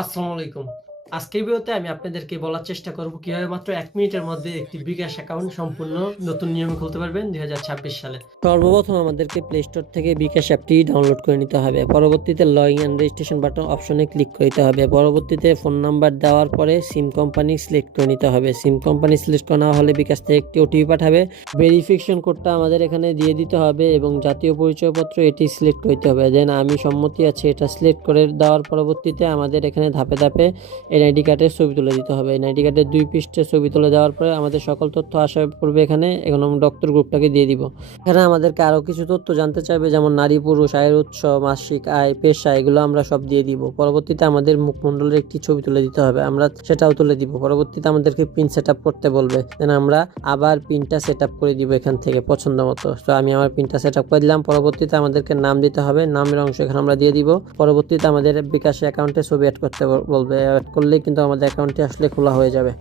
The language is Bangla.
আসসালামু আলাইকুম। আজকের ভিডিওতে আমি আপনাদেরকে বলার চেষ্টা করব কিভাবে মাত্র ১ মিনিটের মধ্যে একটি বিকাশ অ্যাকাউন্ট সম্পূর্ণ নতুন নিয়মে খুলতে পারবেন ২০২৬ সালে। সর্বপ্রথম আমাদেরকে প্লে স্টোর থেকে বিকাশ অ্যাপটি ডাউনলোড করে নিতে হবে। পরবর্তীতে লগইন অ্যান্ড রেজিস্ট্রেশন বাটন অপশনে ক্লিক করে দিতে হবে। পরবর্তীতে ফোন নাম্বার দেওয়ার পরে সিম কোম্পানি সিলেক্ট করে নিতে হবে। সিম কোম্পানি সিলেক্ট করা হলে বিকাশ থেকে একটি ওটিপি পাঠাবে। ভেরিফিকেশন কোডটা আমাদের এখানে দিয়ে দিতে হবে এবং জাতীয় পরিচয়পত্র এটি সিলেক্ট করতে হবে। দেন আমি সম্মতি আছে এটা সিলেক্ট করে দেওয়ার পরবর্তীতে আমাদের এখানে ধাপে ধাপে এনআইডি কার্ডের ছবি তুলে দিতে হবে। এনআইডি কার্ডের ২ পৃষ্ঠের ছবি তুলে দেওয়ার পরে আমাদের সকল তথ্য আসা পড়বে এখানে। এখন আমরা ডক্টর গ্রুপটাকে দিয়ে দিব। এখানে আমাদেরকে আরও কিছু তথ্য জানতে চাইবে, যেমন নারী পুরুষ, আয়ের উৎস, মাসিক আয়, পেশা, এগুলো আমরা সব দিয়ে দিব। পরবর্তীতে আমাদের মুখমণ্ডলের একটি ছবি তুলে দিতে হবে, আমরা সেটাও তুলে দিব। পরবর্তীতে আমাদেরকে পিন সেট আপ করতে বলবে, দেন আমরা আবার পিনটা সেট আপ করে দিব এখান থেকে পছন্দ মতো। তো আমি আমার পিনটা সেট আপ করে দিলাম। পরবর্তীতে আমাদেরকে নাম দিতে হবে, নামের অংশ এখানে আমরা দিয়ে দিব। পরবর্তীতে আমাদের বিকাশ অ্যাকাউন্টে ছবি অ্যাড করতে বলবে, অ্যাড করলেই কিন্তু আমাদের অ্যাকাউন্টটি আসলে খোলা হয়ে যাবে।